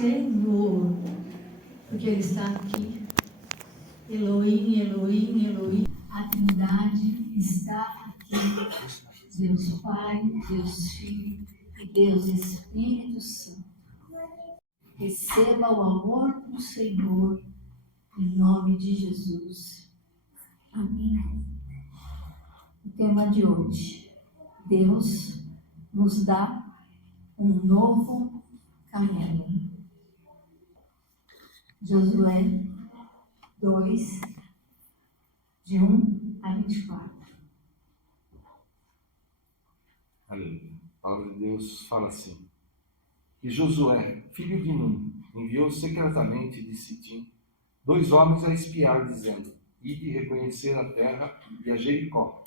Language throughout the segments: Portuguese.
Senhor, porque Ele está aqui. Elohim, Elohim, Elohim. A Trindade está aqui. Deus Pai, Deus Filho e Deus Espírito Santo. Receba o amor do Senhor, em nome de Jesus. Amém. O tema de hoje: Deus nos dá um novo caminho. Josué 2, de 1 a 24. Aleluia. A palavra de Deus fala assim: E Josué, filho de Nun, enviou secretamente de Sitim 2 homens a espiar, dizendo: Ide reconhecer a terra e a Jericó.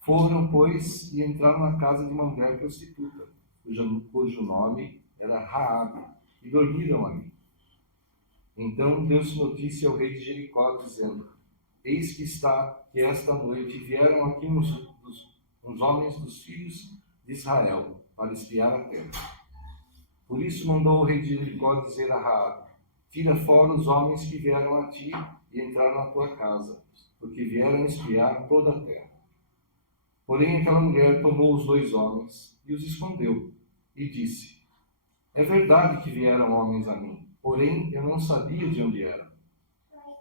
Foram, pois, e entraram na casa de uma mulher prostituta, cujo nome era Raabe, e dormiram ali. Então deu-se notícia ao rei de Jericó, dizendo: Eis que esta noite vieram aqui uns homens dos filhos de Israel para espiar a terra. Por isso mandou o rei de Jericó dizer a Raabe: Tira fora os homens que vieram a ti e entraram na tua casa, porque vieram espiar toda a terra. Porém aquela mulher tomou os 2 homens e os escondeu, e disse: É verdade que vieram homens a mim, porém eu não sabia de onde eram.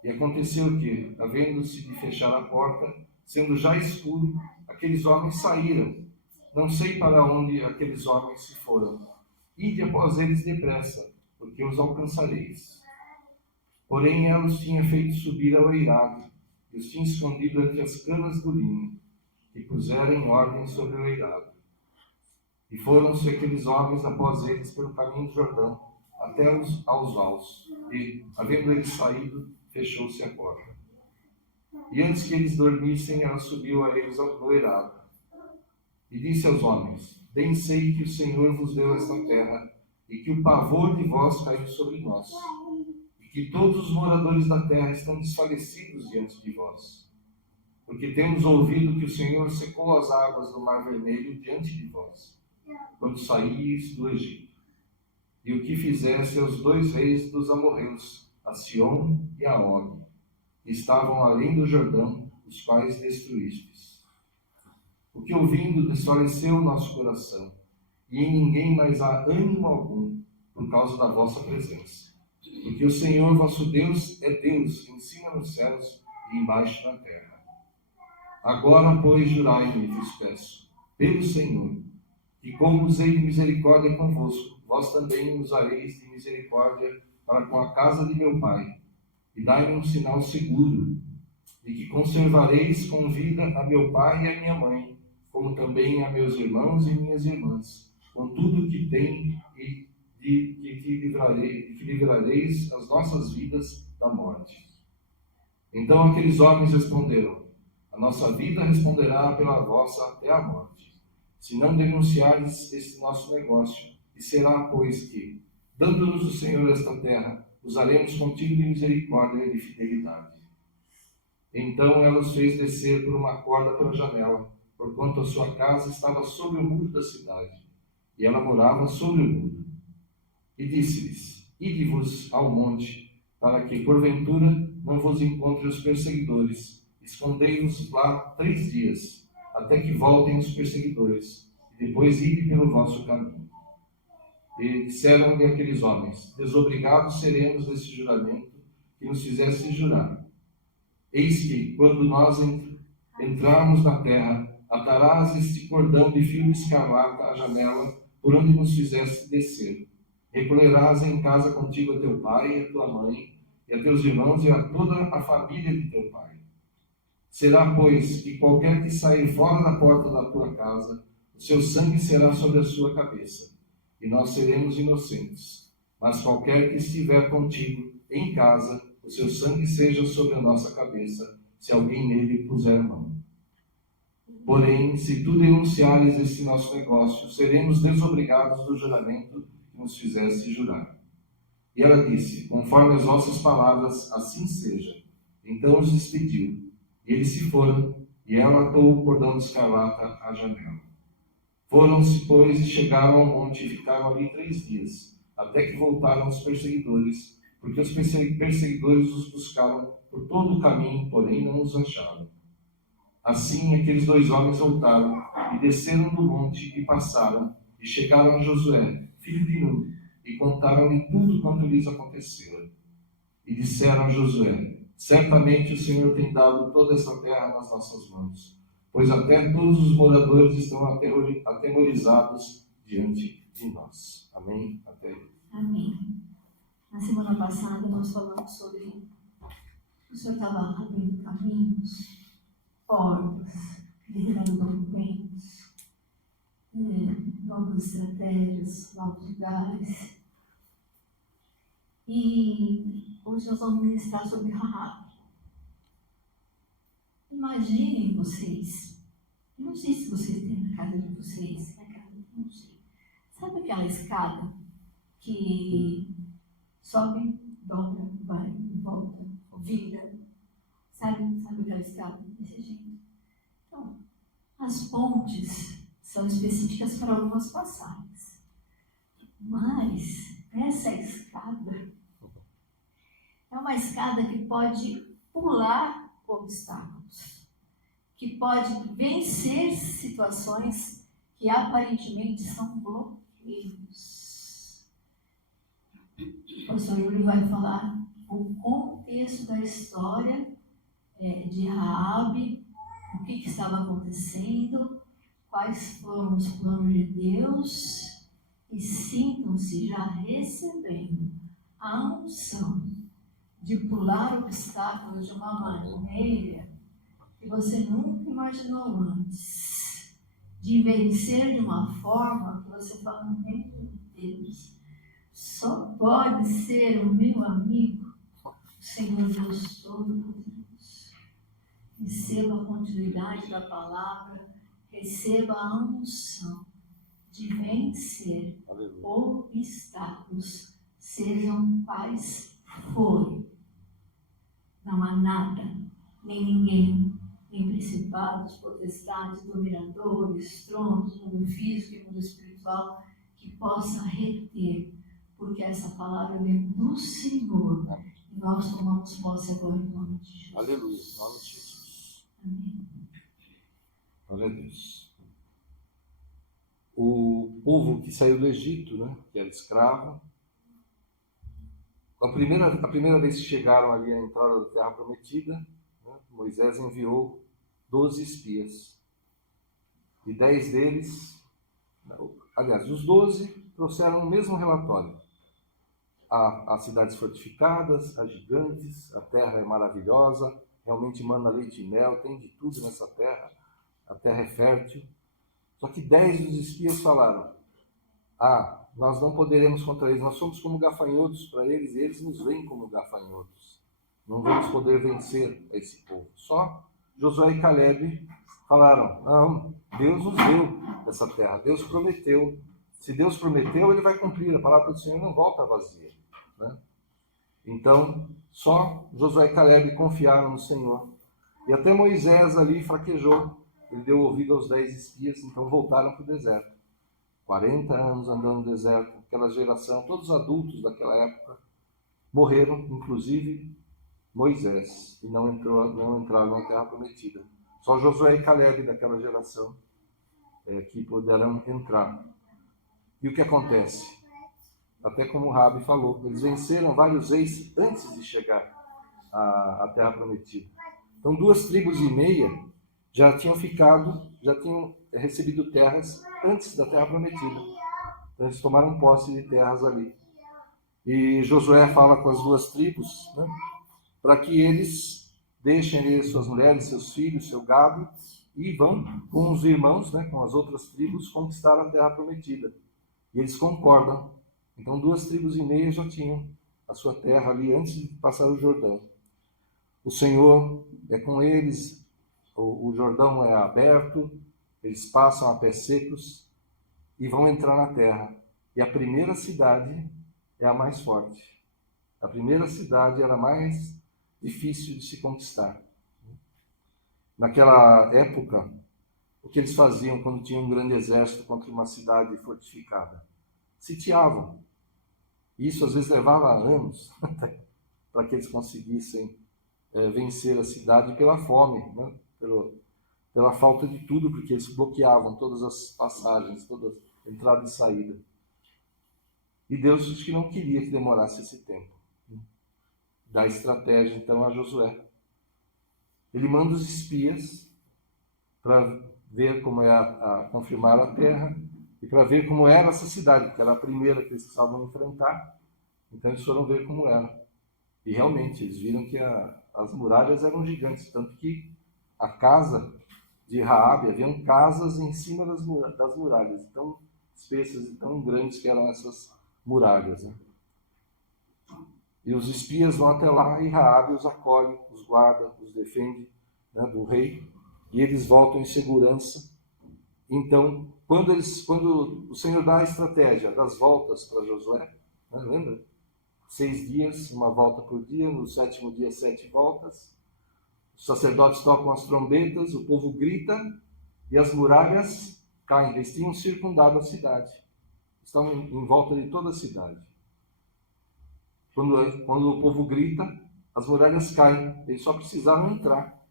E aconteceu que, havendo-se de fechar a porta, sendo já escuro, aqueles homens saíram. Não sei para onde aqueles homens se foram. Ide após eles depressa, porque os alcançareis. Porém ela os tinha feito subir ao eirado, e os tinha escondido entre as canas do linho, e puseram em ordem sobre o eirado. E foram-se aqueles homens após eles pelo caminho do Jordão, até aos vaus, e, havendo eles saído, fechou-se a porta. E antes que eles dormissem, ela subiu a eles no eirado, e disse aos homens: Bem sei que o Senhor vos deu esta terra, e que o pavor de vós caiu sobre nós, e que todos os moradores da terra estão desfalecidos diante de vós. Porque temos ouvido que o Senhor secou as águas do Mar Vermelho diante de vós, quando saíeis do Egito, e o que fizesse aos 2 reis dos amorreus, a Sion e a Og, que estavam além do Jordão, os quais destruístes. O que ouvindo desfaleceu o nosso coração, e em ninguém mais há ânimo algum, por causa da vossa presença. Porque o Senhor vosso Deus é Deus em cima nos céus e embaixo na terra. Agora, pois, jurai-me, vos peço, pelo Senhor, que como usei de misericórdia convosco, vós também usareis de misericórdia para com a casa de meu pai, e dai-me um sinal seguro, de que conservareis com vida a meu pai e a minha mãe, como também a meus irmãos e minhas irmãs, com tudo o que tem, e de que livrareis as nossas vidas da morte. Então aqueles homens responderam: A nossa vida responderá pela vossa até a morte, se não denunciardes este nosso negócio. E será, pois, que, dando-nos o Senhor esta terra, usaremos contigo de misericórdia e de fidelidade. Então ela os fez descer por uma corda pela janela, porquanto a sua casa estava sobre o muro da cidade, e ela morava sobre o muro. E disse-lhes: Ide-vos ao monte, para que, porventura, não vos encontrem os perseguidores. Escondei-vos lá 3 dias, até que voltem os perseguidores, e depois ide pelo vosso caminho. E disseram-lhe aqueles homens: Desobrigados seremos desse juramento que nos fizesse jurar. Eis que, quando nós entrarmos na terra, atarás este cordão de fio escarlata à janela por onde nos fizeste descer. Recolherás em casa contigo a teu pai e a tua mãe, e a teus irmãos e a toda a família de teu pai. Será, pois, que qualquer que sair fora da porta da tua casa, o seu sangue será sobre a sua cabeça, e nós seremos inocentes. Mas qualquer que estiver contigo em casa, o seu sangue seja sobre a nossa cabeça, se alguém nele puser mão. Porém, se tu denunciares este nosso negócio, seremos desobrigados do juramento que nos fizeste jurar. E ela disse: Conforme as vossas palavras, assim seja. Então os despediu, e eles se foram, e ela atou o cordão de escarlata à janela. Foram-se, pois, e chegaram ao monte, e ficaram ali 3 dias. até que voltaram os perseguidores, porque os perseguidores os buscaram por todo o caminho, porém não os acharam. Assim, aqueles 2 homens voltaram e desceram do monte e passaram, e chegaram a Josué, filho de Nun, e contaram-lhe tudo quanto lhes acontecera. E disseram a Josué: certamente o Senhor tem dado toda essa terra nas nossas mãos, pois até todos os moradores estão atemorizados diante de nós. Amém? Até aí. Amém. Na semana passada nós falamos sobre o Senhor estava abrindo caminhos, portas, liberando documentos, novas estratégias, novos lugares. E hoje nós vamos ministrar sobre Rahab. Imaginem vocês, eu não sei se vocês têm na casa de vocês, não sei. Sabe aquela escada que sobe, dobra, vai, volta, vira? Sabe aquela escada desse jeito? Então, as pontes são específicas para algumas passagens. Mas essa escada é uma escada que pode pular obstáculos, que pode vencer situações que aparentemente são bloqueios. O pastor Júlio vai falar o contexto da história de Raabe, o que estava acontecendo, quais foram os planos de Deus, e sintam-se já recebendo a unção de pular obstáculos de uma maneira que você nunca imaginou antes, de vencer de uma forma que você fala: meu Deus, só pode ser o meu amigo, o Senhor Deus Todo-Poderoso. Receba a continuidade da palavra, receba a unção de vencer obstáculos, sejam quais forem. Não há nada, nem ninguém, nem principados, potestades, dominadores, tronos, mundo físico e mundo espiritual, que possa reter, porque essa palavra vem do Senhor. E nós tomamos posse agora em nome de Jesus. Aleluia, em nome de Jesus. Amém. Glória a Deus. O povo que saiu do Egito, né, que era escravo, a primeira vez que chegaram ali à entrada da Terra Prometida, né, Moisés enviou 12 espias. E 10 deles, aliás, os 12 trouxeram o mesmo relatório. Há cidades fortificadas, há gigantes, a terra é maravilhosa, realmente mana leite e mel, tem de tudo nessa terra, a terra é fértil. Só que 10 dos espias falaram: nós não poderemos contra eles, nós somos como gafanhotos para eles, e eles nos veem como gafanhotos. Não vamos poder vencer esse povo. Só Josué e Caleb falaram: não, Deus nos deu essa terra, Deus prometeu. Se Deus prometeu, Ele vai cumprir. A palavra do Senhor não volta vazia, né? Então, só Josué e Caleb confiaram no Senhor. E até Moisés ali fraquejou. Ele deu ouvido aos 10 espias, então voltaram para o deserto. 40 anos andando no deserto, aquela geração, todos os adultos daquela época morreram, inclusive Moisés, e não entraram na Terra Prometida. Só Josué e Caleb daquela geração que puderam entrar. E o que acontece? Até como o Rabi falou, eles venceram vários reis antes de chegar à Terra Prometida. Então 2,5 tribos já tinham recebido terras antes da Terra Prometida. Então eles tomaram posse de terras ali. E Josué fala com as 2 tribos, né, para que eles deixem ali suas mulheres, seus filhos, seu gado, e vão com os irmãos, né, com as outras tribos, conquistar a Terra Prometida. E eles concordam. Então 2,5 tribos já tinham a sua terra ali antes de passar o Jordão. O Senhor é com eles, o Jordão é aberto, eles passam a pés secos e vão entrar na terra. E a primeira cidade é a mais forte. A primeira cidade era a mais difícil de se conquistar. Naquela época, o que eles faziam quando tinham um grande exército contra uma cidade fortificada? Sitiavam. Isso às vezes levava anos para que eles conseguissem vencer a cidade pela fome, né? Pela falta de tudo, porque eles bloqueavam todas as passagens, toda entrada e saída. E Deus disse que não queria que demorasse esse tempo. Dá estratégia então a Josué. Ele manda os espias para ver como é confirmar a terra e para ver como era essa cidade, porque era a primeira que eles precisavam enfrentar. Então eles foram ver como era. E realmente eles viram que as muralhas eram gigantes, tanto que a casa de Raabe, haviam casas em cima das muralhas, tão espessas e tão grandes que eram essas muralhas, né? E os espias vão até lá e Raabe os acolhe, os guarda, os defende, né, do rei, e eles voltam em segurança. Então, quando o Senhor dá a estratégia das voltas para Josué, né, lembra? 6 dias, uma volta por dia, no 7º dia 7 voltas, os sacerdotes tocam as trombetas, o povo grita e as muralhas caem. Eles tinham circundado a cidade, estavam em volta de toda a cidade. Quando o povo grita, as muralhas caem. Eles só precisaram entrar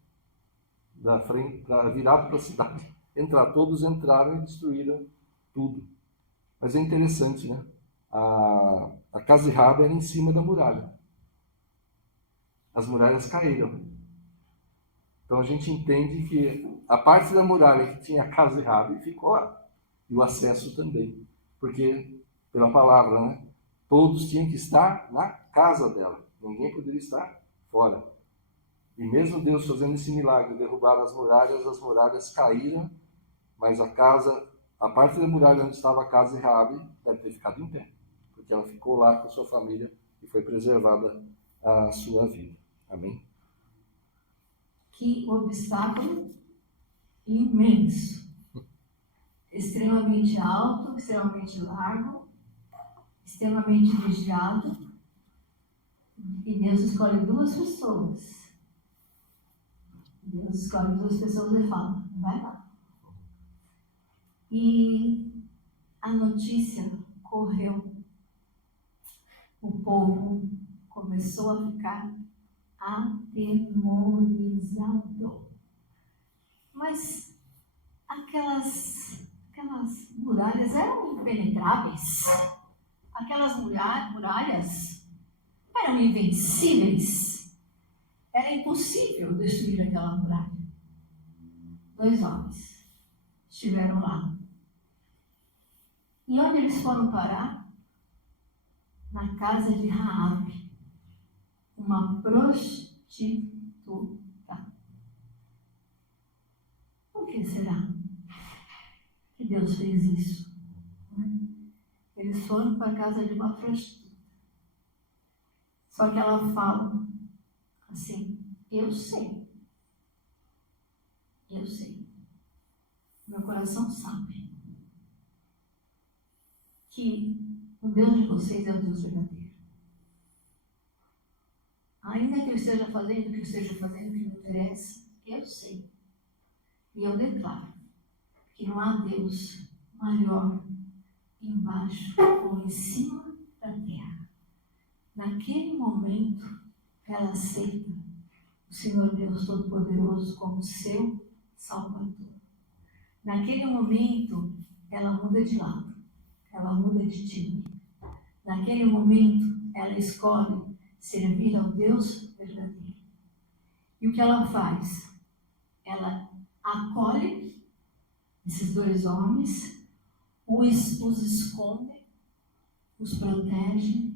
da frente, virado para a cidade. Todos entraram e destruíram tudo. Mas é interessante, né? A casa de Raabe era em cima da muralha. As muralhas caíram. Então a gente entende que a parte da muralha que tinha a casa de Raabe ficou lá. E o acesso também. Porque, pela palavra, né? Todos tinham que estar na casa dela. Ninguém poderia estar fora. E mesmo Deus fazendo esse milagre, derrubar as muralhas caíram, mas a parte da muralha onde estava a casa de Raabe deve ter ficado em pé, porque ela ficou lá com a sua família e foi preservada a sua vida. Amém? Que obstáculo imenso. Extremamente alto, extremamente largo, extremamente vigiado. E Deus escolhe 2 pessoas. Deus escolhe 2 pessoas e fala, vai lá. E a notícia correu. O povo começou a ficar atemorizado. Mas aquelas muralhas eram impenetráveis. Aquelas muralhas eram invencíveis. Era impossível destruir aquela muralha. 2 homens estiveram lá. E onde eles foram parar? Na casa de Raabe, uma prostituta. Por que será que Deus fez isso? Eles foram para a casa de uma prostituta. Só que ela fala assim, eu sei. Meu coração sabe que o Deus de vocês é o Deus verdadeiro. Ainda que eu esteja fazendo o que me interessa, eu sei. E eu declaro que não há Deus maior embaixo ou em cima da terra. Naquele momento, ela aceita o Senhor Deus Todo-Poderoso como seu Salvador. Naquele momento, ela muda de lado. Ela muda de time. Naquele momento, ela escolhe servir ao Deus verdadeiro. E o que ela faz? Ela acolhe esses 2 homens, os esconde, os protege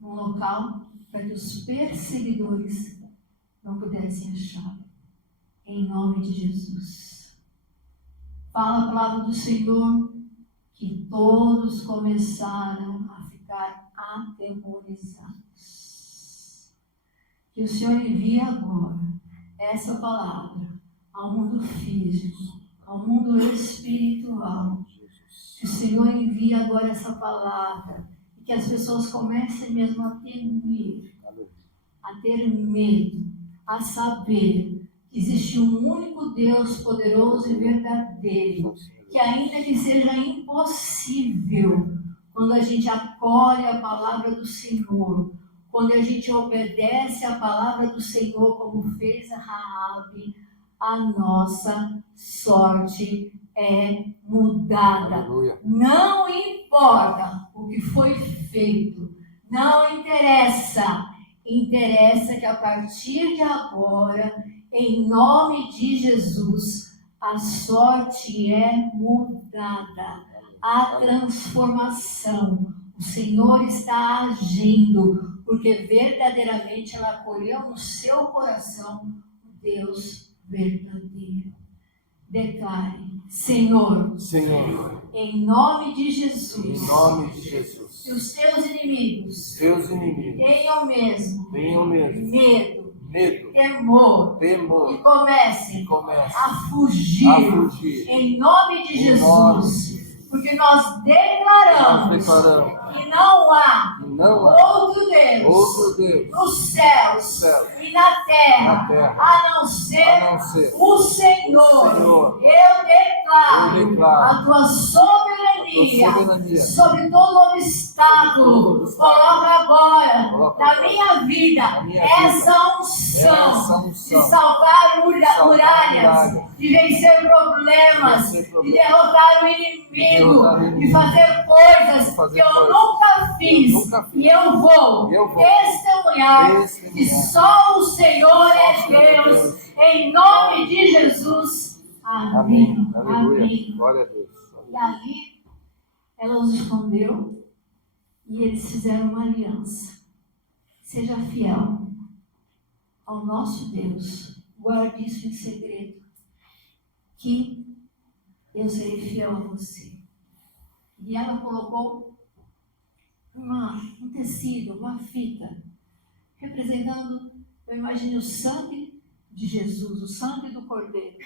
num local para que os perseguidores não pudessem achar. Em nome de Jesus. Fala a palavra do Senhor, que todos começaram a ficar atemorizados. Que o Senhor envie agora essa palavra ao mundo físico, ao mundo espiritual. Que o Senhor envie agora essa palavra e que as pessoas comecem mesmo a temer, a ter medo, a saber que existe um único Deus poderoso e verdadeiro, que ainda que seja impossível quando a gente acolhe a palavra do Senhor, quando a gente obedece a palavra do Senhor, como fez a Raabe, a nossa sorte é mudada. Aleluia. Não importa o que foi feito, não interessa. Interessa que a partir de agora, em nome de Jesus, a sorte é mudada. A transformação. O Senhor está agindo, porque verdadeiramente ela acolheu no seu coração o Deus verdadeiro. Declare, Senhor, em nome de Jesus, que os teus inimigos tenham mesmo medo, temor, e comecem a fugir em nome de Jesus, porque nós declaramos que não há outro Deus nos céus e na terra, a não ser o Senhor. Eu declaro a tua soberania sobre todo obstáculo. Coloca agora na minha vida essa unção de salvar muralhas, de vencer problemas, de derrotar o inimigo, de fazer coisas que eu nunca fiz. E eu vou testemunhar que só o Senhor é Deus, em nome de Jesus. Amém. Aleluia. Glória a Deus. E ali ela os escondeu e eles fizeram uma aliança. Seja fiel ao nosso Deus, guarde isso em segredo, que eu serei fiel a você. E ela colocou um tecido, uma fita, representando, eu imagino, o sangue de Jesus, o sangue do Cordeiro,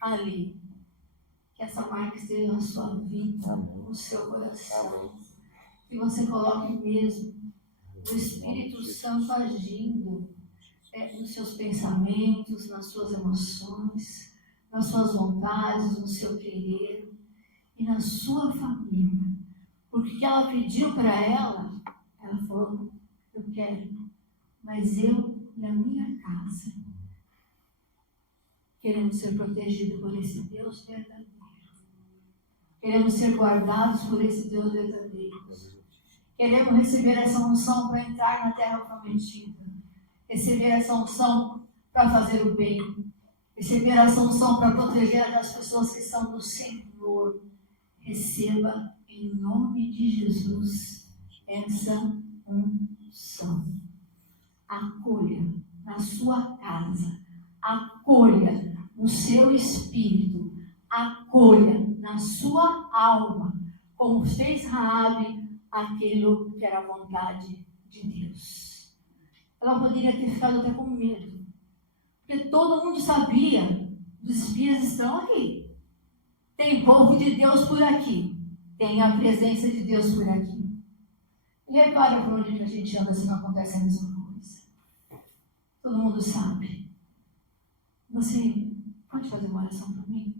ali. Que essa marca esteja na sua vida, no seu coração. Que você coloque mesmo o Espírito Santo agindo nos seus pensamentos, nas suas emoções, nas suas vontades, no seu querer e na sua família. Porque o que ela pediu para ela falou, eu quero, mas eu e a minha casa queremos ser protegidos por esse Deus verdadeiro. Queremos ser guardados por esse Deus verdadeiro. Queremos receber essa unção para entrar na terra prometida. Receber essa unção para fazer o bem. Receber essa unção para proteger aquelas pessoas que são do Senhor. Receba em nome de Jesus essa unção. Acolha na sua casa. Acolha no seu espírito. Acolha na sua alma, como fez Raabe, aquilo que era a vontade de Deus. Ela poderia ter ficado até com medo, porque todo mundo sabia, os espias estão aqui. Tem povo de Deus por aqui, tem a presença de Deus por aqui. E repara por onde a gente anda se não acontece a mesma coisa. Todo mundo sabe. Você pode fazer uma oração para mim?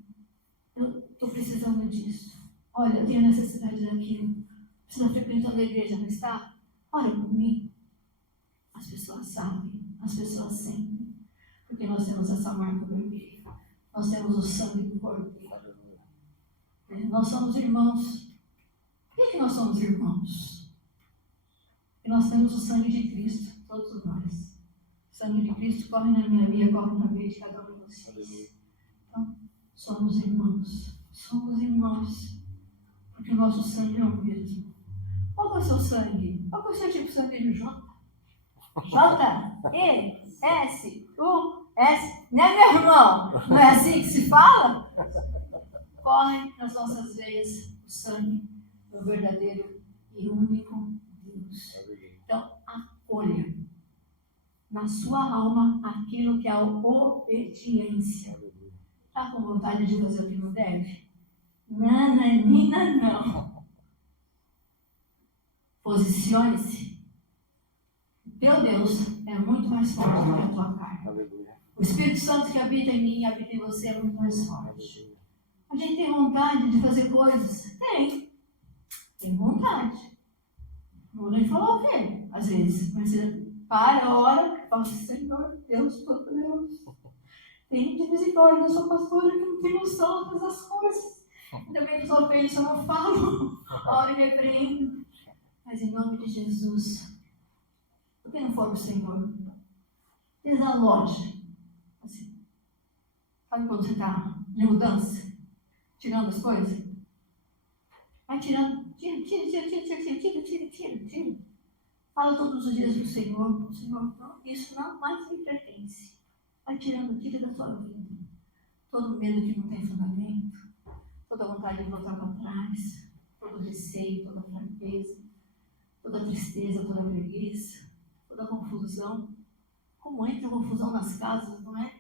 Eu estou precisando disso. Olha, eu tenho necessidade daquilo. Você está frequentando a igreja, não está? Ora por mim. As pessoas sabem, as pessoas sentem. Porque nós temos essa marca vermelha. Nós temos o sangue do Cordeiro. Nós somos irmãos. Por que nós somos irmãos? Porque nós temos o sangue de Cristo, todos nós. O sangue de Cristo corre na minha vida, corre na vida de cada um de vocês. Então, somos irmãos. Somos irmãos. Porque o nosso sangue é o mesmo. Qual é o seu sangue? Qual é o seu tipo de sangue? J? J, E, S, U, S. Não é, meu irmão? Não é assim que se fala? Corre nas nossas veias o sangue do verdadeiro e único Deus. Então, acolha na sua alma aquilo que é a obediência. Está com vontade de fazer o que não deve? Nananina, não. Posicione-se. Teu Deus é muito mais forte do que a tua carne. O Espírito Santo que habita em mim e habita em você é muito mais forte. A gente tem vontade de fazer coisas? Tem vontade. Não nem falar o quê? Às vezes, mas você para, ora, fala, Senhor, Deus Todo-Poderoso, tem misericórdia, eu sou pastora que não tem noção dessas coisas. Também dos ovelhas eu não falo, a hora e repreendo. Mas em nome de Jesus, por que não for o Senhor? Desaloje. Assim, sabe quando você está em mudança? Tirando as coisas? Vai tirando. Tira. Fala todos os dias do Senhor. Senhor, não, isso não mais me pertence. Vai tirando, tira da sua vida. Todo medo que não tem fundamento. Toda vontade de voltar para trás. Todo receio, toda fraqueza. Toda tristeza, toda preguiça. Toda confusão. Como entra confusão nas casas, não é?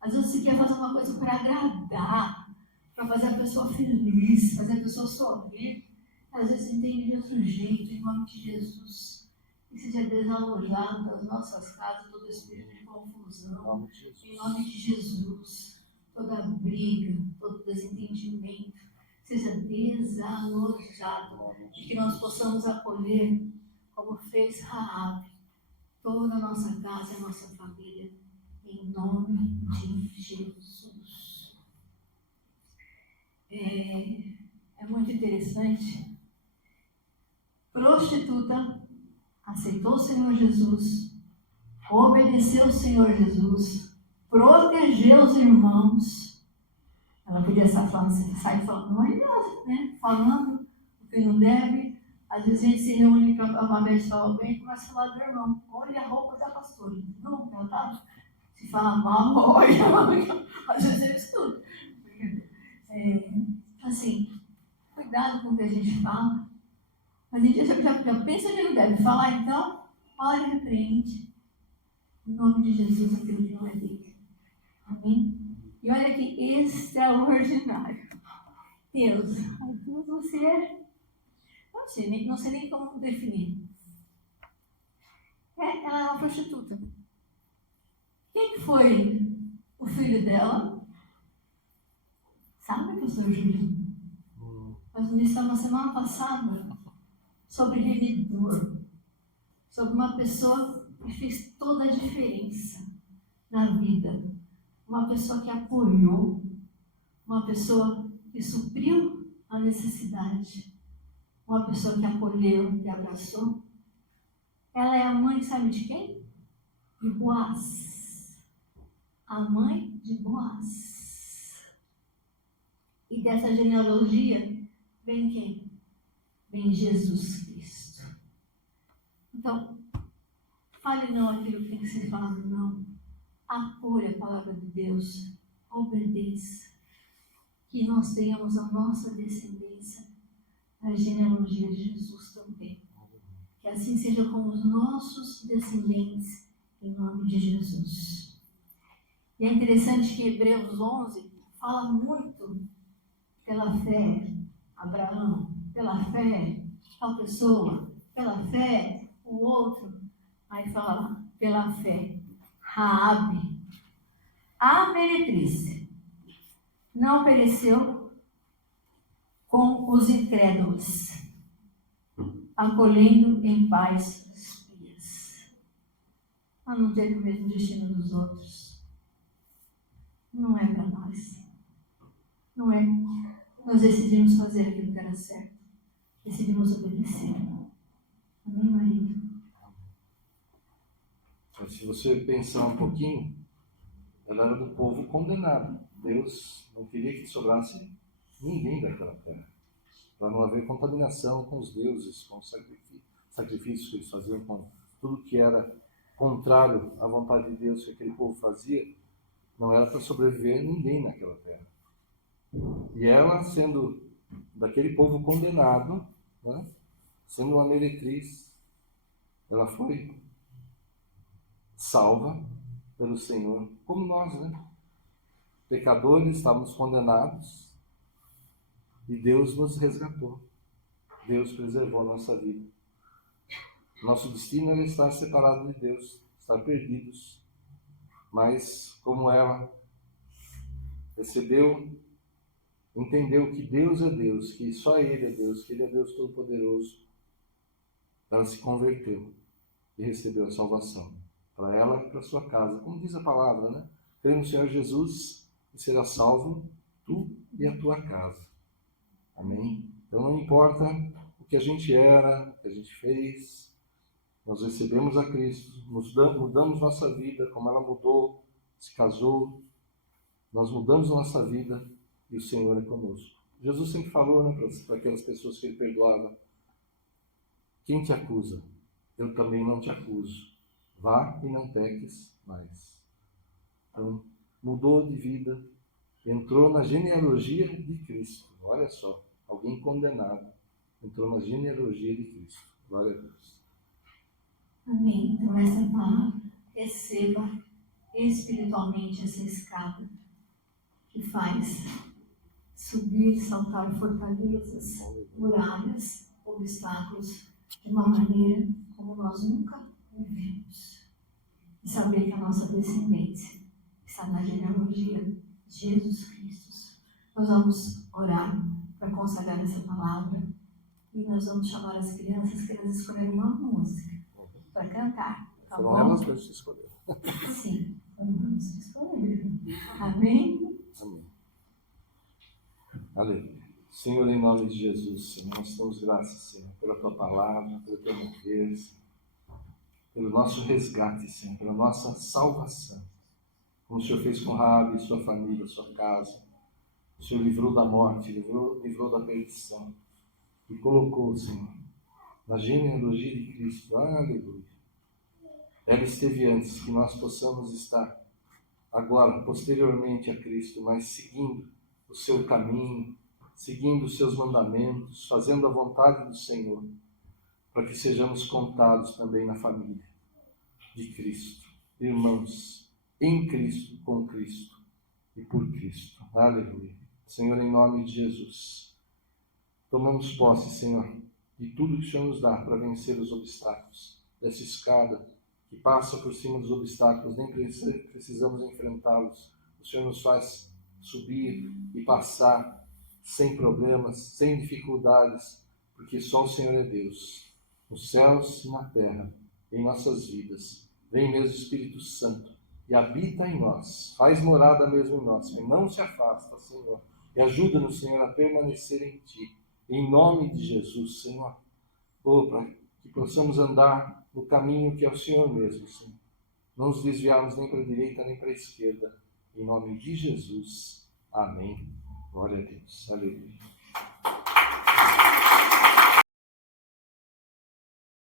Às vezes você quer fazer uma coisa para agradar, para fazer a pessoa feliz, fazer a pessoa sorrir. Às vezes entende de outro jeito, em nome de Jesus. Que seja desalojado das nossas casas todo espírito de confusão. Em nome de Jesus. Toda briga, todo desentendimento, seja desalojado. E que nós possamos acolher, como fez Raabe, toda a nossa casa e a nossa família. Em nome de Jesus. É muito interessante. Prostituta aceitou o Senhor Jesus, obedeceu o Senhor Jesus, protegeu os irmãos. Ela podia sair falando, não é nada, né? Falando o que não deve. Às vezes a gente se reúne para abençoar alguém e começa a falar do irmão. Olha a roupa da pastora. Não, ela está. Se fala mal, olha, às vezes eu estudo. Assim, cuidado com o que a gente fala. Mas a gente já pensa que não deve falar, então, olha e repreende. Em nome de Jesus, aquilo que não é dele. Amém? E olha que extraordinário. Deus, ai Deus, você é. Não sei nem como definir. Ela é uma prostituta. Quem foi o filho dela? Sabe, pastor Júlio? Nós ministramos na semana passada sobre remidor, sobre uma pessoa que fez toda a diferença na vida, uma pessoa que apoiou, uma pessoa que supriu a necessidade, uma pessoa que acolheu, que abraçou. Ela é a mãe, sabe de quem? De Boaz. A mãe de Boaz. E dessa genealogia vem quem? Vem Jesus Cristo. Então, fale não aquilo que tem que ser falado, não. Apoie a palavra de Deus. Obedeça. Que nós tenhamos a nossa descendência na genealogia de Jesus também. Que assim seja com os nossos descendentes, em nome de Jesus. E é interessante que Hebreus 11 fala muito pela fé, Abraão, pela fé, tal pessoa, pela fé, o outro. Aí fala pela fé, Raabe, a meretriz, não pereceu com os incrédulos, acolhendo em paz os espias. A não ter o mesmo destino dos outros. Não é para nós. Não é. Nós decidimos fazer aquilo que era certo. Decidimos obedecer. Amém, marido? Mas se você pensar um pouquinho, ela era do povo condenado. Deus não queria que sobrasse ninguém daquela terra, para não haver contaminação com os deuses, com os sacrifícios que eles faziam, com tudo que era contrário à vontade de Deus que aquele povo fazia. Não era para sobreviver ninguém naquela terra. E ela, sendo daquele povo condenado, né, sendo uma meretriz, ela foi salva pelo Senhor, como nós, né? Pecadores, estávamos condenados e Deus nos resgatou. Deus preservou a nossa vida. Nosso destino era estar separado de Deus, estar perdidos. Mas como ela recebeu, entendeu que Deus é Deus, que só Ele é Deus, que Ele é Deus Todo-Poderoso, ela se converteu e recebeu a salvação. Para ela e para sua casa. Como diz a palavra, né? Crê no Senhor Jesus e será salvo tu e a tua casa. Amém? Então não importa o que a gente era, o que a gente fez, nós recebemos a Cristo, mudamos nossa vida, como ela mudou, se casou, nós mudamos nossa vida e o Senhor é conosco. Jesus sempre falou, né, para aquelas pessoas que ele perdoava: quem te acusa? Eu também não te acuso. Vá e não peques mais. Então, mudou de vida, entrou na genealogia de Cristo. Olha só, alguém condenado entrou na genealogia de Cristo. Glória a Deus. Amém. Então, essa palavra, receba espiritualmente essa escada que faz subir, saltar fortalezas, muralhas, obstáculos, de uma maneira como nós nunca vivemos. E saber que a nossa descendência está na genealogia de Jesus Cristo. Nós vamos orar para consagrar essa palavra e nós vamos chamar as crianças que elas escolheram uma música para cantar. Tá Foram bom? elas mesmas que escolheram. Sim, vamos escolher. Amém? Amém. Aleluia. Senhor, em nome de Jesus, Senhor, nós damos graças, Senhor, pela Tua palavra, pelo Teu mover, pelo nosso resgate, Senhor, pela nossa salvação. Como o Senhor fez com Raabe, sua família, sua casa. O Senhor livrou da morte, livrou da perdição. E colocou, Senhor, na genealogia de Cristo. Aleluia. Ela esteve antes, que nós possamos estar agora, posteriormente a Cristo, mas seguindo o seu caminho, seguindo os seus mandamentos, fazendo a vontade do Senhor, para que sejamos contados também na família de Cristo. Irmãos, em Cristo, com Cristo e por Cristo. Aleluia. Senhor, em nome de Jesus, tomamos posse, Senhor, de tudo que o Senhor nos dá para vencer os obstáculos dessa escada que passa por cima dos obstáculos, nem precisamos enfrentá-los. O Senhor nos faz subir e passar sem problemas, sem dificuldades, porque só o Senhor é Deus, nos céus e na terra, em nossas vidas. Vem mesmo Espírito Santo e habita em nós, faz morada mesmo em nós, e não se afasta, Senhor, e ajuda-nos, Senhor, a permanecer em Ti, em nome de Jesus, Senhor. Para que possamos andar no caminho que é o Senhor mesmo, Senhor. Não nos desviarmos nem para a direita nem para a esquerda. Em nome de Jesus. Amém. Glória a Deus. Aleluia.